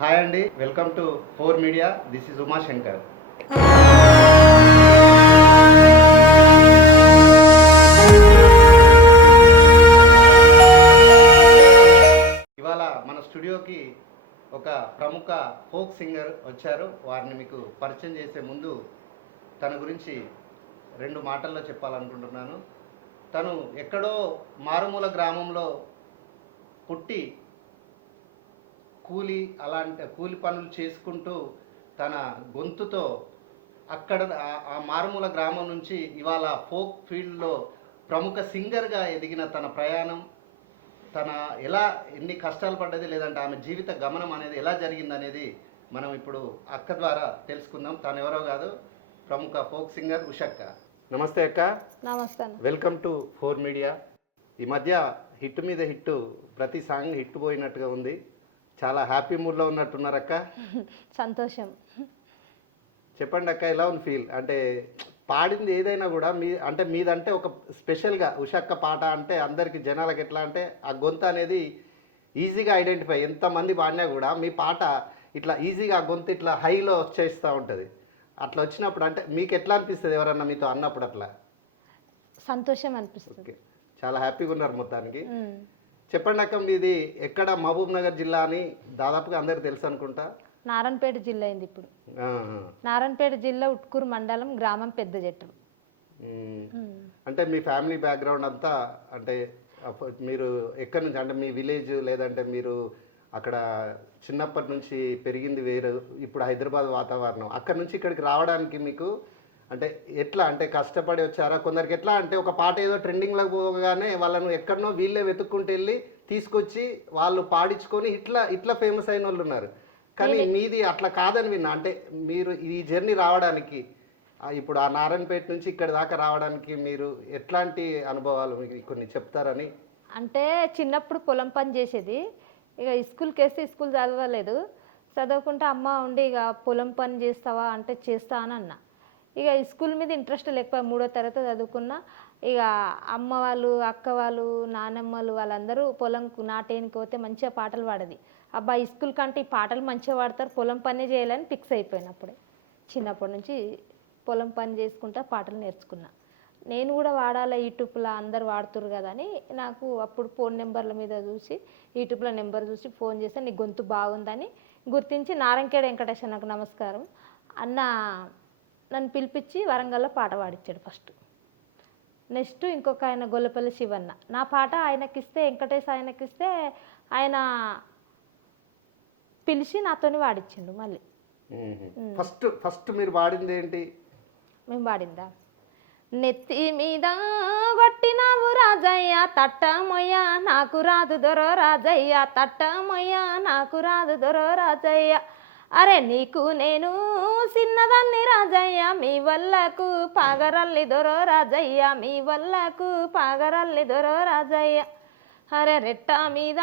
Hi అండి, welcome to 4 media. This is Umashankar. ఇవాళ మన స్టూడియోకి ఒక ప్రముఖ ఫోక్ సింగర్ వచ్చారు. వారిని మీకు పరిచయం చేసే ముందు తన గురించి 2 మాటల్లో చెప్పాలనుకుంటున్నాను. తను ఎక్కడో మారుమూల గ్రామంలో పుట్టి కూలి పనులు చేసుకుంటూ తన గొంతుతో అక్కడ ఆ మారుమూల గ్రామం నుంచి ఇవాళ ఫోక్ ఫీల్డ్లో ప్రముఖ సింగర్గా ఎదిగిన తన ప్రయాణం, తన ఎన్ని కష్టాలు పడ్డది, లేదంటే ఆమె జీవిత గమనం అనేది ఎలా జరిగిందనేది మనం ఇప్పుడు అక్క ద్వారా తెలుసుకుందాం. తను ఎవరో కాదు, ప్రముఖ ఫోక్ సింగర్ ఉషక్క. నమస్తే అక్క. నమస్తే. Welcome to 4 media. ఈ మధ్య హిట్ మీద హిట్, ప్రతి సాంగ్ హిట్ పోయినట్టుగా ఉంది. చాలా హ్యాపీ మూడ్లో ఉన్నట్టున్నారు అక్క. సంతోషం. చెప్పండి అక్క, ఎలా ఉంది ఫీల్? అంటే పాడింది ఏదైనా కూడా మీదంటే ఒక స్పెషల్గా ఉషక్క పాట అంటే అందరికి జనాలకు ఎట్లా అంటే ఆ గొంతు అనేది ఈజీగా ఐడెంటిఫై, ఎంతమంది పాడినా కూడా మీ పాట ఇట్లా ఈజీగా ఆ గొంతు ఇట్లా హైలో వచ్చేస్తూ ఉంటుంది. అట్లా వచ్చినప్పుడు అంటే మీకు ఎట్లా అనిపిస్తుంది? ఎవరన్నా మీతో అన్నప్పుడు అట్లా సంతోషం అనిపిస్తుంది. ఓకే, చాలా హ్యాపీగా ఉన్నారు మొత్తానికి. చెప్పండి అక్క, మీది ఎక్కడ? మహబూబ్ నగర్ జిల్లా అని దాదాపుగా అందరికి తెలుసు అనుకుంటా. నారాయణపేట జిల్లా అయింది ఇప్పుడు. నారాయణపేట జిల్లా ఉట్కూరు మండలం, గ్రామం పెద్ద జట్టు. అంటే మీ ఫ్యామిలీ బ్యాక్గ్రౌండ్ అంతా అంటే మీరు ఎక్కడి నుంచి, అంటే మీ విలేజ్ లేదంటే మీరు అక్కడ చిన్నప్పటి నుంచి పెరిగింది వేరు, ఇప్పుడు హైదరాబాద్ వాతావరణం, అక్కడ నుంచి ఇక్కడికి రావడానికి మీకు అంటే ఎట్లా, అంటే కష్టపడి వచ్చారా? కొందరికి ఎట్లా అంటే ఒక పాట ఏదో ట్రెండింగ్లోకి పోగానే వాళ్ళను ఎక్కడనో వీళ్ళే వెతుక్కుంటూ వెళ్ళి తీసుకొచ్చి వాళ్ళు పాడించుకొని ఇట్లా ఫేమస్ అయిన వాళ్ళు ఉన్నారు. కానీ మీది అట్లా కాదని విన్నా. అంటే మీరు ఈ జర్నీ రావడానికి, ఇప్పుడు ఆ నారాయణపేట నుంచి ఇక్కడ దాకా రావడానికి మీరు ఎట్లాంటి అనుభవాలు మీకు కొన్ని చెప్తారని? అంటే చిన్నప్పుడు పొలం పని చేసేది, ఇక స్కూల్కి వేస్తే స్కూల్ చదవలేదు, చదవకుంటే అమ్మ ఉండి ఇక పొలం పని చేస్తావా అంటే చేస్తా అని అన్న. ఇక స్కూల్ మీద ఇంట్రెస్ట్ లేకపోయి 3వ తరగతి చదువుకున్నా. ఇక అమ్మ వాళ్ళు, అక్క వాళ్ళు, నానమ్మలు వాళ్ళందరూ పొలం నాటేనికి పోతే మంచిగా పాటలు పాడేది. అబ్బా స్కూల్ కంటే ఈ పాటలు మంచిగా పాడతారు, పొలం పని చేయాలని ఫిక్స్ అయిపోయినప్పుడే చిన్నప్పటి నుంచి పొలం పని చేసుకుంటా పాటలు నేర్చుకున్నా. నేను కూడా వాడాలి, యూట్యూబ్లో అందరు వాడుతురు కదా అని నాకు అప్పుడు ఫోన్ నెంబర్ల మీద చూసి, యూట్యూబ్లో నెంబర్ చూసి ఫోన్ చేస్తే నీ గొంతు బాగుందని గుర్తించి నారాయణఖేడ్ వెంకటేష్ నాకు నమస్కారం అన్న నన్ను పిలిపించి వరంగల్లో పాట పాడించాడు ఫస్ట్. నెక్స్ట్ ఇంకొక ఆయన గొల్లపల్లి శివన్న, నా పాట ఆయనకిస్తే, వెంకటేష్ ఆయనకిస్తే ఆయన పిలిచి నాతోని వాడించిండు మళ్ళీ. ఫస్ట్ మీరు పాడింది ఏంటి? మేము పాడిందా? నెత్తి మీద కొట్టినావు రాజయ్య తట్టమొయ్య నాకు రాదు దొర రాజయ్య, తట్టమొయ్య నాకు రాదు దొర రాజయ్య, అరే నీకు నేను చిన్నదాన్ని రాజయ్య, మీ వల్లకు పాగరల్లి దొర రాజయ్య, మీ వల్లకు పాగరల్లి దొర రాజయ్య, అరే రెట్ట మీద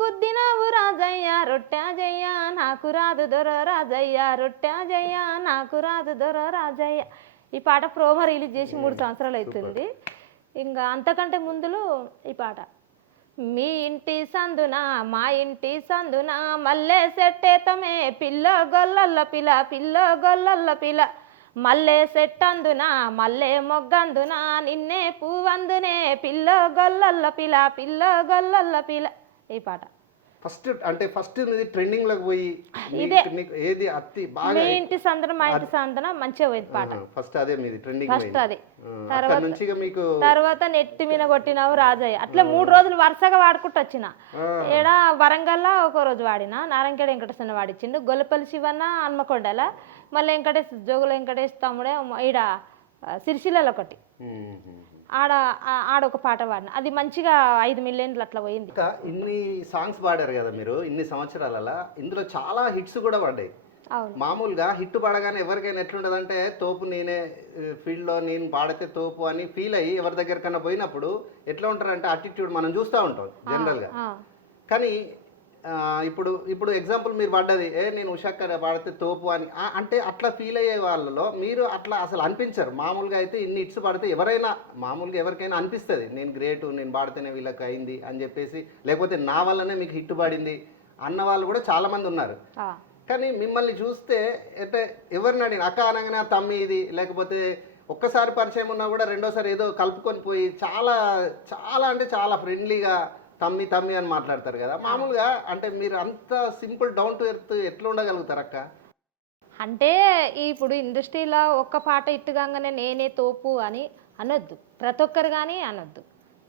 గుద్దినావు రాజయ్య, రొట్టె జయ్య నాకు రాదు దొర రాజయ్య, రొట్టె జయ్య నాకు రాదు దొర రాజయ్య. ఈ పాట ప్రోమో రిలీజ్ చేసి 3 సంవత్సరాలు అవుతుంది. ఇంకా అంతకంటే ముందులో ఈ పాట మీ ఇంటి సందున మా ఇంటి సందున మల్లె సెట్టేతమే పిల్ల గొల్లల్ల పిల్ల, పిల్ల గొల్లల్ల పిల్ల, మల్లె సెట్టందున మల్లె మొగ్గందున నిన్నే పువ్వందునే పిల్ల గొల్లల్ల పిల్ల, పిల్ల గొల్లల్ల పిల్ల. ఈ పాట ఫస్ట్ ట్రెండింగ్ లోకి పోయి ఇదే ఏది అత్తి బాగా మీ ఇంటి సందన మా ఇంటి సందన మంచిగా పోయింది పాట. ఫస్ట్ అదే మీది ట్రెండింగ్. ఫస్ట్ అది. తర్వాత తర్వాత నెత్తి మీద కొట్టినావు రాజయ్య, అట్లా 3 రోజులు వరుసగా వాడుకుంటూ వచ్చిన. ఏడా వరంగల్లో ఒక రోజు వాడిన, నారాయణఖేడ్ వెంకటేశ్వర వాడిచ్చిండు, గొల్లపల్లి శివన్న హన్మకొండల, మళ్ళీ వెంకటేష్ జోగుల వెంకటేష్ తమ్ముడే ఈడ సిరిసిల్లలో ఒకటి, ఆడ ఒక పాట పాడిన, అది మంచిగా 5 మిలియన్లు అట్లా పోయింది. ఇన్ని సాంగ్స్ పాడారు కదా మీరు ఇన్ని సంవత్సరాలలో, ఇందులో చాలా హిట్స్ కూడా పడ్డాయి. మామూలుగా హిట్ పడగానే ఎవరికైనా ఎట్లుంటదంటే తోపు నేనే, ఫీల్డ్లో నేను పాడితే తోపు అని ఫీల్ అయ్యి ఎవరి దగ్గరకన్నా పోయినప్పుడు ఎట్లా ఉంటారంటే అటిట్యూడ్ మనం చూస్తూ ఉంటాం జనరల్గా. కానీ ఇప్పుడు ఎగ్జాంపుల్ మీరు పడ్డది, నేను ఉషక్క పాడితే తోపు అని అంటే అట్లా ఫీల్ అయ్యే వాళ్ళలో మీరు అట్లా అసలు అనిపించరు. మామూలుగా అయితే ఇన్ని హిట్స్ పడితే ఎవరైనా మామూలుగా ఎవరికైనా అనిపిస్తుంది నేను గ్రేటు, నేను పాడితేనే వీళ్ళకి అయింది అని చెప్పేసి, లేకపోతే నా వల్లనే మీకు హిట్ పడింది అన్న వాళ్ళు కూడా చాలా మంది ఉన్నారు. ఆ, కానీ మిమ్మల్ని చూస్తే అంటే ఎవరిని అడిగిన అక్క అనగానే తమ్మి ఇది, లేకపోతే ఒక్కసారి పరిచయం ఉన్నా కూడా రెండోసారి ఏదో కలుపుకొని పోయి చాలా చాలా అంటే చాలా ఫ్రెండ్లీగా తమ్మి తమ్మి అని మాట్లాడతారు కదా. మామూలుగా అంటే మీరు అంత సింపుల్ డౌన్ టు ఎర్త్ ఎట్లా ఉండగలుగుతారు అక్క? అంటే ఇప్పుడు ఇండస్ట్రీలో ఒక్క పాట ఇట్టుగానే నేనే తోపు అని అనొద్దు, ప్రతి ఒక్కరు కానీ అనొద్దు.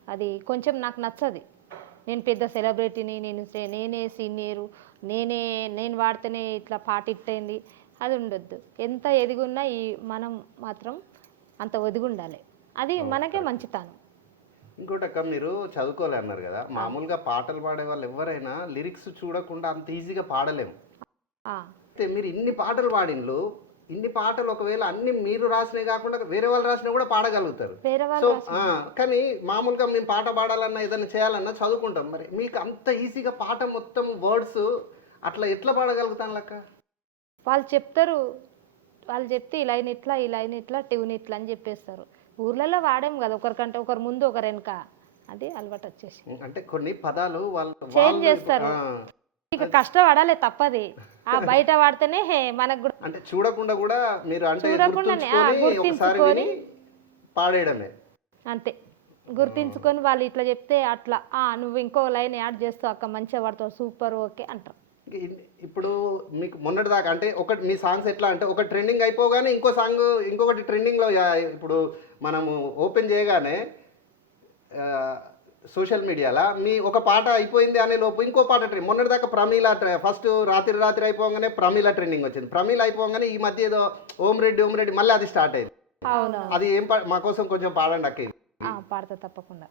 అది కొంచెం నాకు నచ్చది. నేను పెద్ద సెలబ్రిటీని, నేనే సీనియరు, నేను వాడితేనే ఇట్లా పాట ఇట్టయింది, అది ఉండొద్దు. ఎంత ఎదిగున్నా ఈ మనం మాత్రం అంత ఒదిగి ఉండాలి, అది మనకే మంచితనం. ఇంకోటి అక్క, మీరు చదువుకోలే అన్నారు కదా, మామూలుగా పాటలు పాడే వాళ్ళు ఎవరైనా లిరిక్స్ చూడకుండా అంత ఈజీగా పాడలేము. ఆ, అయితే మీరు ఇన్ని పాటలు పాడిండ్లు, ఇన్ని పాటలు ఒకవేళ అన్ని మీరు రాసినవి కాకుండా వేరే వాళ్ళు రాసినా కూడా పాడగలుగుతారు. వేరే సో వాళ్ళు కానీ మామూలుగా మేము పాట పాడాలన్నా ఏదైనా చేయాలన్నా చదువుకుంటాం. మరి మీకు అంత ఈజీగా పాట మొత్తం వర్డ్స్ అట్లా ఎట్లా పాడగలుగుతాను లెక్క? వాళ్ళు చెప్తారు, వాళ్ళు చెప్తే ఈ లైన్ ఇట్లా, ఈ లైన్ ఇట్లా, ట్యూన్ ఇట్లా అని చెప్పేస్తారు. ఊర్లలో వాడాం కదా, ఒకరికంటే ఒకరు ముందు ఒకరు వెనక, అది అలవాటు వచ్చేసి అంటే కొన్ని పదాలు చేంజ్ చేస్తారు. ఇక కష్టపడాలి తప్పది, ఆ బయట వాడితేనే మనకు కూడా అంటే చూడకుండా కూడా మీరు అంటే చూడకుండానే, ఒకసారి విని పాడేయడమే అంతే. గుర్తించుకొని వాళ్ళు ఇట్లా చెప్తే అట్లా నువ్వు ఇంకో లైన్ యాడ్ చేస్తావు అక్క, మంచిగా పడతావు, సూపర్, ఓకే అంటారు. ఇప్పుడు మీకు మొన్నటి దాకా అంటే ఒకటి మీ సాంగ్స్ ఎట్లా అంటే ఒక ట్రెండింగ్ అయిపోగానే ఇంకో సాంగ్ ఇంకొకటి ట్రెండింగ్లో, ఇప్పుడు మనము ఓపెన్ చేయగానే సోషల్ మీడియాలో మీ ఒక పాట అయిపోయింది అనే లోపు ఇంకో పాట ట్రెండ్. మొన్నటి దాకా ప్రమీల ఫస్ట్ రాత్రి అయిపోగానే ప్రమీల ట్రెండింగ్ వచ్చింది. ప్రమీల అయిపోగానే ఈ మధ్య ఏదో ఓం రెడ్డి మళ్ళీ అది స్టార్ట్ అయింది. అవును, అది ఏం మా కోసం కొంచెం పాడండి అక్క. పాడతా తప్పకుండా.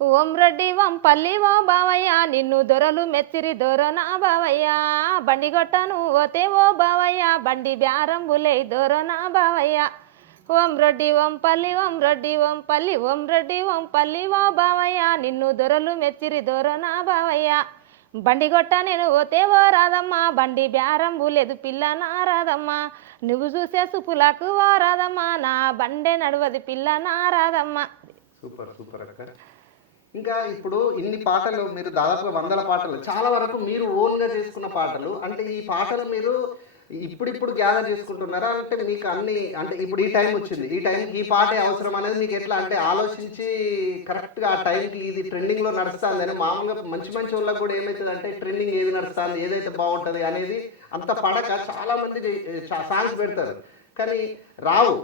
ఓం రెడ్డి వంపల్లి ఓ బావయ్య, నిన్ను దొరలు మెచ్చిరి దొరనా బావయ్య, బండి గొట్టను ఓతే ఓ బావయ్య, బండి బ్యారంబులే దొరనా బావయ్య. ఓం రెడ్డి వంపల్లి ఓ బావయ్య, నిన్ను దొరలు మెచ్చిరి దొరనా బావయ్య, బండి గొట్ట నేను ఓతే ఓ రాదమ్మ, బండి బ్యారంబులేదు పిల్ల నా రాదమ్మ, నువ్వు చూసే సుపులకు ఓ రాదమ్మ, నా బండే నడవది పిల్ల నా రాదమ్మ. సూపర్ సూపర్ అక్క. ఇంకా ఇప్పుడు ఇన్ని పాటలు మీరు దాదాపు 100 పాటలు, చాలా వరకు మీరు ఓన్గా చేసుకున్న పాటలు. అంటే ఈ పాటలు మీరు ఇప్పుడు గ్యాదర్ చేసుకుంటున్నారా? అంటే మీకు అన్ని అంటే ఇప్పుడు ఈ టైం వచ్చింది, ఈ టైంకి ఈ పాటే అవసరం అనేది మీకు ఎట్లా అంటే ఆలోచించి కరెక్ట్గా ఆ టైంకి ఇది ట్రెండింగ్లో నడుస్తుంది అని? మామూలుగా మంచి వాళ్ళకి కూడా ఏమవుతుంది అంటే ట్రెండింగ్ ఏది నడుస్తుంది, ఏదైతే బాగుంటుంది అనేది అంత పడక చాలా మంది సాంగ్స్ పెడతారు కానీ రావు.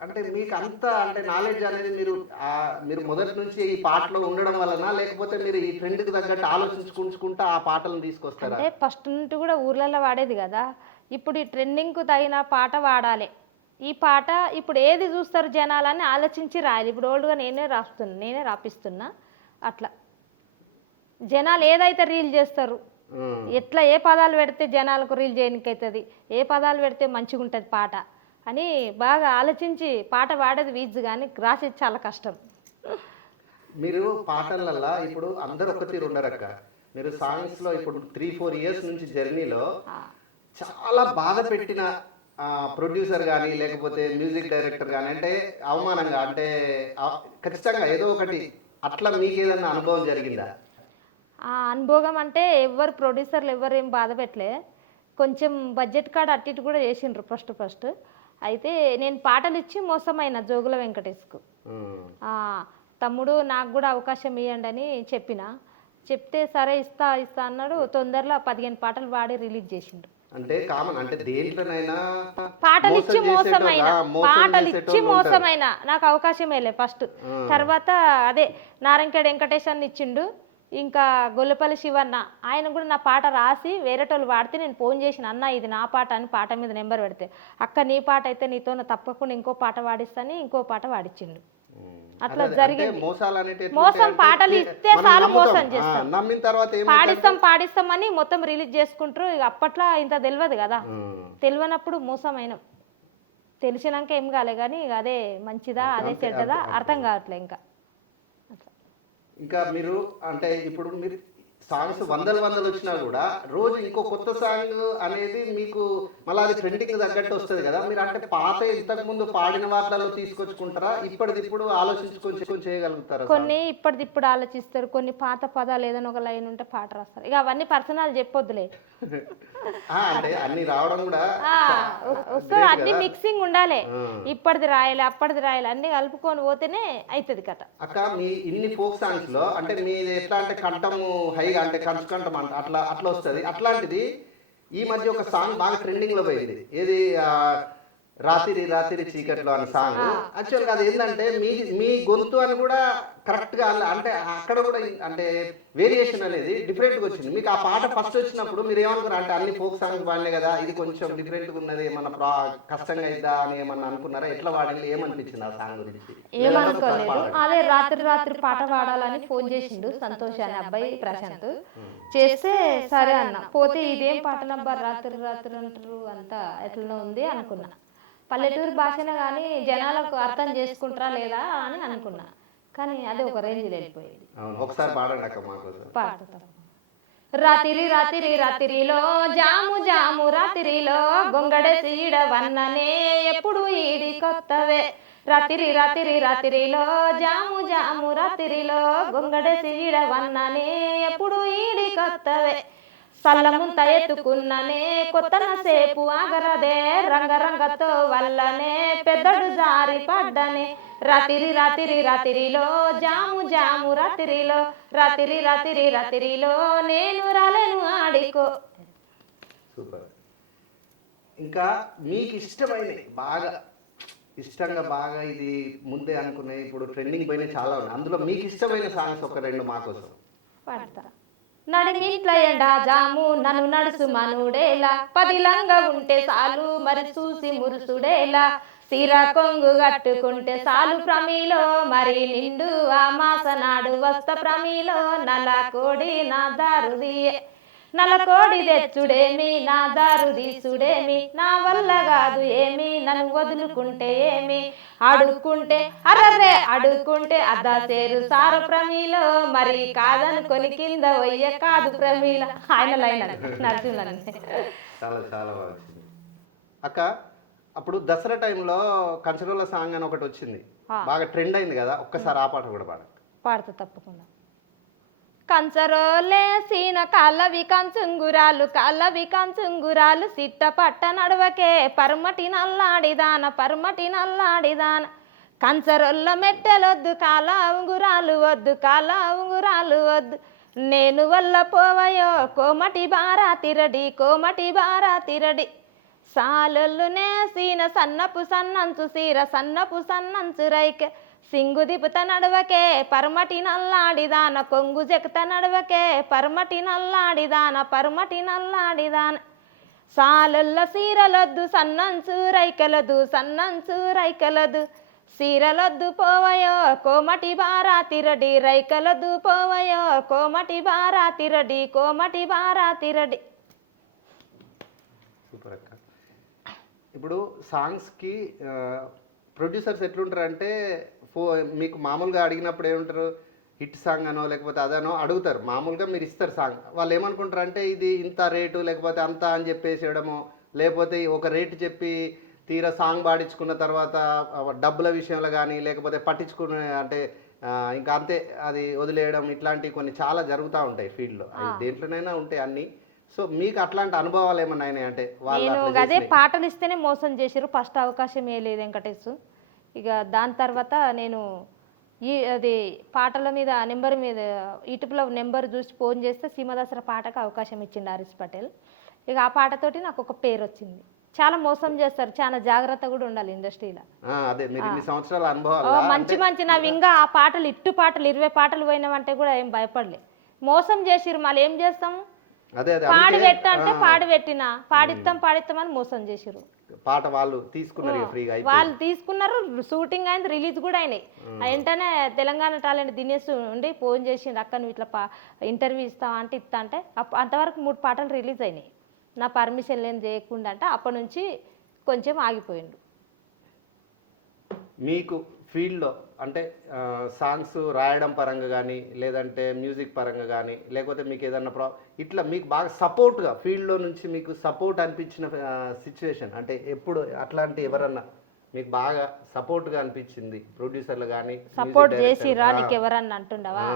అంటే మీకు అంత అంటే నాలెడ్జ్ అనేది మీరు మొదటి నుంచి ఈ పాటలో ఉండడం వలన, లేకపోతే మీరు ఈ ట్రెండ్కి తగ్గట్టు ఆలోచించుకుంటూ ఆ పాటలను తీసుకొస్తారా? అంటే ఫస్ట్ నుండి కూడా ఊర్లలో వాడేది కదా, ఇప్పుడు ఈ ట్రెండింగ్కు తగిన పాట వాడాలి. ఈ పాట ఇప్పుడు ఏది చూస్తారు జనాలని ఆలోచించి రాయాలి. ఇప్పుడు ఓల్డ్గా నేనే రాపిస్తున్నా అట్లా. జనాలు ఏదైతే రీల్ చేస్తారు, ఎట్లా ఏ పదాలు పెడితే జనాలకు రీల్ చేయడానికి అవుతుంది, ఏ పదాలు పెడితే మంచిగా ఉంటుంది పాట అని బాగా ఆలోచించి పాట పాడేది వీజ్, కానీ రాసేది చాలా కష్టం. మీరు పాటలల్లో ఇప్పుడు అందరు ఒక తీరు ఉండరక్క. మీరు సాంగ్స్లో ఇప్పుడు 3-4 ఇయర్స్ నుంచి జర్నీలో చాలా బాధ పెట్టిన ప్రొడ్యూసర్ కానీ లేకపోతే మ్యూజిక్ డైరెక్టర్ కానీ అంటే అవమానంగా అంటే ఖచ్చితంగా ఏదో ఒకటి అట్లా మీకు ఏదన్నా అనుభవం జరిగిందా? ఆ అనుభవం అంటే ఎవరు ప్రొడ్యూసర్లు ఎవరు ఏం బాధ పెట్టలే, కొంచెం బడ్జెట్ కార్డ్ అటు ఇటు కూడా చేసిండ్రు ఫస్ట్. అయితే నేను పాటలు ఇచ్చి మోసమైన జోగుల వెంకటేష్కు, తమ్ముడు నాకు కూడా అవకాశం ఇవ్వండి అని చెప్తే సరే ఇస్తా అన్నాడు. తొందరలో 15 పాటలు పాడి రిలీజ్ చేసిండు. అంటే కామన్ అంటే దేంట్లోనైనా పాటలు ఇచ్చి మోసమైన నాకు అవకాశం వేయలే ఫస్ట్. తర్వాత అదే నారంకేడ్ వెంకటేష్ అని ఇచ్చిండు, ఇంకా గొల్లపల్లి శివన్న ఆయన కూడా నా పాట రాసి వేరేటోళ్ళు వాడితే నేను ఫోన్ చేసిన, అన్న ఇది నా పాట అని పాట మీద నెంబర్ పెడితే, అక్క నీ పాట అయితే నీతో తప్పకుండా ఇంకో పాట వాడిస్తాను, ఇంకో పాట వాడిచ్చిండు. అట్లా జరిగింది మోసం. పాటలు ఇస్తే చాలు మోసం చేస్తాం, పాడిస్తామని మొత్తం రిలీజ్ చేసుకుంటారు. ఇక అప్పట్లో ఇంత తెలియదు కదా, తెలియనప్పుడు మోసం అయినాం. తెలిసినాక ఏం కాలే కానీ ఇక అదే మంచిదా అదే చెడ్డదా అర్థం కావట్లే. ఇంకా మీరు అంటే ఇప్పుడు మీరు సాంగ్స్ వందలు వచ్చినా కూడా రోజు ఇంకో కొత్త సాంగ్ అనేది మీకు మళ్ళీ అది ట్రెండింగ్ తగ్గట్టు వస్తుంది కదా. మీరు అంటే పాత ఇంతకు ముందు పాడిన వాటిలలో తీసుకొచ్చుకుంటారా, ఇప్పటిదిప్పుడు ఆలోచించుకొని చేయగలుగుతారా? కొన్ని ఇప్పటిదిప్పుడు ఆలోచిస్తారు, కొన్ని పాత పదాలు ఏదైనా ఒక లైన్ ఉంటే పాట రాస్తారు. ఇక అవన్నీ పర్సనల్ చెప్పొద్దులే. అంటే అన్ని రావడం కూడా వస్తుంది, అన్ని మిక్సింగ్ ఉండాలి. ఇప్పటిది రాయాలి అప్పటిది రాయాలి అన్ని కలుపుకొని పోతేనే అవుతుంది కథ. అక్క మీ ఇన్ని ఫోక్ సాంగ్స్ లో అంటే మీది ఎట్లా అంటే కంఠము హైగా అంటే కంఠం అంట అట్లా అట్లా వస్తుంది. అట్లాంటిది ఈ మధ్య ఒక సాంగ్ బాగా ట్రెండింగ్ లో పోయింది, ఏది రాత్రి చీకట్లో అనే సాంగ్. యాక్చువల్గా అది ఏంటంటే మీ గొంతు అని కూడా కరెక్ట్ గా అంటే అక్కడ కూడా అంటే వేరియేషన్ అనేది డిఫరెంట్ గా వచ్చింది. మీకు ఆ పాట ఫస్ట్ వచ్చినప్పుడు మీరు ఏమనుకున్నారు అంటే అన్ని ఫోక్ సాంగ్స్ వాడినే కదా, ఇది కొంచెం డిఫరెంట్ గా ఉన్నది, ఏమన్నా కష్టంగా అయిద్దా అని ఏమన్నా అనుకున్నారా? ఎట్లా వాడింది, ఏమనిపించింది ఆ సాంగ్ గురించి? ఏమనుకోలేదు. అదే రాత్రి పాట పాడాలని ఫోన్ చేసిండు సంతోష్ అనే అబ్బాయి, ప్రశాంత్ చేస్తే సరే అన్న. పోతే ఇదేం పాట నబ్బా రాత్రి అంటారు అంతా ఎట్లనో ఉంది అనుకున్నా. పల్లెటూరు భాషనే కానీ జనాలకు అర్థం చేసుకుంటారా లేదా అని అనుకున్నా, కానీ అది ఒక రేంజ్ వెళ్ళిపోయింది. ఒకసారి పాడుతా. రాత్రిలో జాము రాత్రిలో గొంగడ సీడ వన్ననే ఎప్పుడు ఈడి కొత్తవే. రాత్రిలో జాము రాత్రిలో గొంగడ సీడ వన్ననే ఎప్పుడు ఈడి కొత్తవే. సల్లముంత ఎత్తుకున్ననే కొత్తన సేపు ఆగరదే రంగరంగతో వల్లనే పెద్దడు జారి పడ్డనే. రాత్రిలో జాము రాత్రిలో నేను రాలేను ఆడికో. సూపర్. ఇంకా మీకు ఇష్టమైన ఇష్టంగా బాగా ఇది ముందే అనుకునే ఇప్పుడు ట్రెండింగ్ పోయిన చాలా ఉన్నాయి, అందులో మీకు ఇష్టమైన సాంగ్స్ ఒక రెండు మా కోసం పాడతా. నడిమిట్ల ఎండా జాము నన్ను నడుసు మనుడేలా, పదిలంగా ఉంటే చాలు మరి చూసి మురుసుడేలా, సీరా కొంగు కట్టుకుంటే చాలు ప్రమిలో మరి నిండు ఆ మాసనాడు వస్త ప్రమిలో. నల్ల కోడి నా దారుదియే నల్ల కోడి తెచ్చుడేమి నా దారు తీసుడేమి, నా వల్ల కాదు ఏమి నన్ను వదులుకుంటే ఏమి, అడుక్కుంటే అద్దా సేరు సార ప్రమిలో మరి కాదనుకొని కింద వయ్య కాదు ప్రమిల. ఆయన లైన్ నరసింహన్. చాలా చాలా బాగా వచ్చింది అక్క. అప్పుడు దసరా టైంలో కంచరోల సాంగ్ అని ఒకటి వచ్చింది, బాగా ట్రెండ్ అయింది కదా, ఒక్కసారి ఆ పాట కూడా పాడుతా తప్పకుండా. కంచరోలే సీన కల్లవి కంచుంగురాలు సిట్ట పట్ట నడవకే పర్మటి నల్లాడిదాన కంచరొల్ల మెట్టెలొద్దు కాల ఉంగురాలు వద్దు నేను వల్ల పోవయో కోమటి బారా తిరడి సాలొల్లునే సీన సన్నపు సన్నంచు రైకే సింగు దిపుత నడవకే పర్మటి నల్లాడిదాన కొంగు జెక్త నడవకే పర్మటి నల్లాడిదాన సాలొల్ల సీరలొద్దు సన్నంచు రైకలదు సీరలొద్దు పోవయో కోమటి బారా తిరడి రైకలొద్దు పోవయో కోమటి బారా తిరడి సూపర్ అక్క. ఇప్పుడు సాంగ్స్కి ప్రొడ్యూసర్స్ ఎట్లుంటారంటే మీకు మామూలుగా అడిగినప్పుడు ఏముంటారు, హిట్ సాంగ్ అనో లేకపోతే అదనో అడుగుతారు, మామూలుగా మీరు ఇస్తారు సాంగ్. వాళ్ళు ఏమనుకుంటారు అంటే ఇది ఇంత రేటు లేకపోతే అంత అని చెప్పేసేయడము, లేకపోతే ఒక రేటు చెప్పి తీరా సాంగ్ పాడించుకున్న తర్వాత డబ్బుల విషయంలో కానీ లేకపోతే పట్టించుకునే అంటే ఇంకా అంతే అది వదిలేయడం, ఇట్లాంటివి కొన్ని చాలా జరుగుతూ ఉంటాయి ఫీల్డ్లో, దేంట్లోనైనా ఉంటాయి అన్నీ. సో మీకు అట్లాంటి అనుభవాలు ఏమన్నా అయినాయి అంటే? నేను అదే పాటలు ఇస్తేనే మోసం చేశారు, ఫస్ట్ అవకాశం లేదు వెంకటేష్. ఇక దాని తర్వాత నేను అది పాటల మీద నెంబర్ మీద యూట్యూబ్లో నెంబర్ చూసి ఫోన్ చేస్తే సీమదసరా పాటకు అవకాశం ఇచ్చిండు హారిస్ పటేల్. ఇక ఆ పాటతోటి నాకు ఒక పేరు వచ్చింది. చాలా మోసం చేస్తారు, చాలా జాగ్రత్త కూడా ఉండాలి ఇండస్ట్రీలో. మంచి నావి ఇంకా ఆ పాటలు ఇట్టు పాటలు 20 పాటలు పోయినామంటే కూడా ఏం భయపడలే. మోసం చేసిరు, మళ్ళీ ఏం చేస్తాము, పాడి పెట్టంటే పాడి పెట్టినా పాడిస్తామని మోసం చేసిరు. పాట వాళ్ళు తీసుకున్నారు, షూటింగ్ అయింది, రిలీజ్ కూడా అయినాయి. వెంటనే తెలంగాణ టాలెంట్ దినేష్ ఉండి ఫోన్ చేసిండు, అక్క నువ్వు ఇట్లా ఇంటర్వ్యూ ఇస్తావా అంటే అంటే అంతవరకు 3 పాటలు రిలీజ్ అయినాయి. నా పర్మిషన్ లేని చేయకుండా అంటే అప్పటి నుంచి కొంచెం ఆగిపోయిండు. మీకు ఫీల్డ్లో అంటే సాంగ్స్ రాయడం పరంగా కానీ లేదంటే మ్యూజిక్ పరంగా కానీ లేకపోతే మీకు ఏదన్నా ఇట్లా మీకు బాగా సపోర్ట్గా ఫీల్డ్లో నుంచి మీకు సపోర్ట్ అనిపించిన సిచ్యువేషన్ అంటే ఎప్పుడు అట్లాంటి ఎవరన్నా మీకు బాగా సపోర్ట్గా అనిపించింది ప్రొడ్యూసర్లు కానీ సపోర్ట్ చేసిరా నీకు ఎవరన్నా అంటుండవా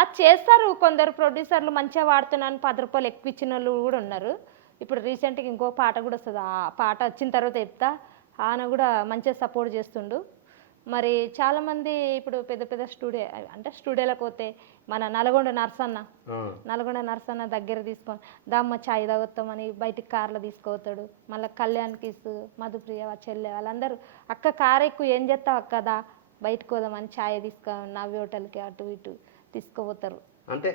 అది చేస్తారు కొందరు ప్రొడ్యూసర్లు మంచిగా వాడుతున్నాను 10 రూపాయలు ఎక్కువ ఇచ్చిన వాళ్ళు కూడా ఉన్నారు. ఇప్పుడు రీసెంట్గా ఇంకో పాట కూడా వస్తుంది, ఆ పాట వచ్చిన తర్వాత చెప్తా. ఆయన కూడా మంచిగా సపోర్ట్ చేస్తుండు. మరి చాలామంది ఇప్పుడు పెద్ద పెద్ద స్టూడియోలకు పోతే మన నల్గొండ నరసన్న దగ్గర తీసుకొని దమ్మ ఛాయ్ తాగొస్తామని బయటికి కార్లో తీసుకుపోతాడు. మళ్ళీ కళ్యాణ్ కిస్, మధుప్రియ చెల్లె వాళ్ళందరూ అక్క కారు ఎక్కువ ఏం చేస్తావు అక్కదా బయటకు పోదామని ఛాయ్ నవ్వి హోటల్కి అటు ఇటు తీసుకుపోతారు. అంటే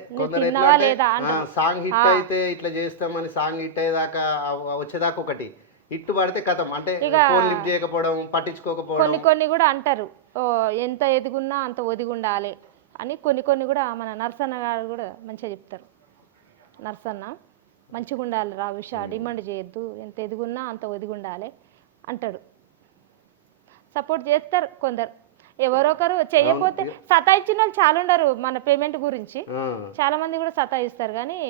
సాంగ్ హిట్ అయితే ఇట్లా చేస్తామని సాంగ్ హిట్ అయ్యేదాకా వచ్చేదాకా ఒకటి హిట్ పడితే కథం అంటే ఫోన్ లిఫ్ట్ చేయకపోవడం పట్టించుకోకపోవడం కొన్ని కూడా అంటారు ఎంత ఎదుగున్నా అంత ఒదిగి ఉండాలి అని కొన్ని కూడా మన నరసన్న గారు కూడా మంచిగా చెప్తారు. నరసన్న మంచిగా ఉండాలి రా విష డిమాండ్ చేయొద్దు, ఎంత ఎదుగున్నా అంత ఒదిగి ఉండాలి అంటాడు. సపోర్ట్ చేస్తారు కొందరు, ఎవరొకరు చేయకపోతే సతాయించిన వాళ్ళు చాలా ఉండరు. మన పేమెంట్ గురించి చాలా మంది కూడా సతాయిస్తారు, కానీ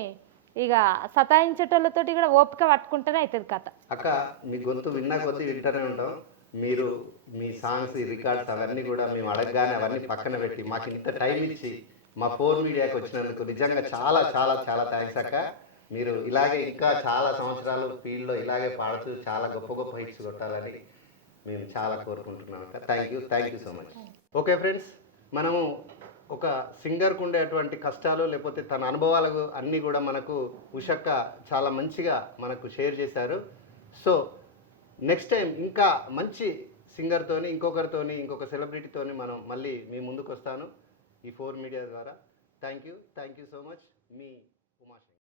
ఇక సతాయించేటోళ్ళతోటి కూడా ఓపిక పట్టుకుంటేనే అవుతుంది కథ. అక్క మీ గొంతు విన్నా కొద్ది వింటూనే ఉంటాం. మీరు మీ సాంగ్స్ రికార్డ్స్ అవన్నీ కూడా మేము అడగగానే అవన్నీ పక్కన పెట్టి మాకు ఇంత టైం ఇచ్చి మా 4 మీడియాకి వచ్చినందుకు నిజంగా చాలా చాలా చాలా థ్యాంక్స్ అక్క. మీరు ఇలాగే ఇంకా చాలా సంవత్సరాలు ఫీల్డ్లో ఇలాగే పాడుతూ చాలా గొప్ప గొప్ప హిట్స్ కొట్టాలని మేము చాలా కోరుకుంటున్నాం అక్క. Thank you so much. Okay friends, మనము ఒక సింగర్కు ఉండేటువంటి కష్టాలు లేకపోతే తన అనుభవాలు అన్నీ కూడా మనకు ఉషక్క చాలా మంచిగా మనకు షేర్ చేశారు. సో నెక్స్ట్ టైం ఇంకా మంచి సింగర్తోని ఇంకొక సెలబ్రిటీతోని మనం మళ్ళీ మీ ముందుకు వస్తాను ఈ 4 మీడియా ద్వారా. Thank you so much. Me Umashankar.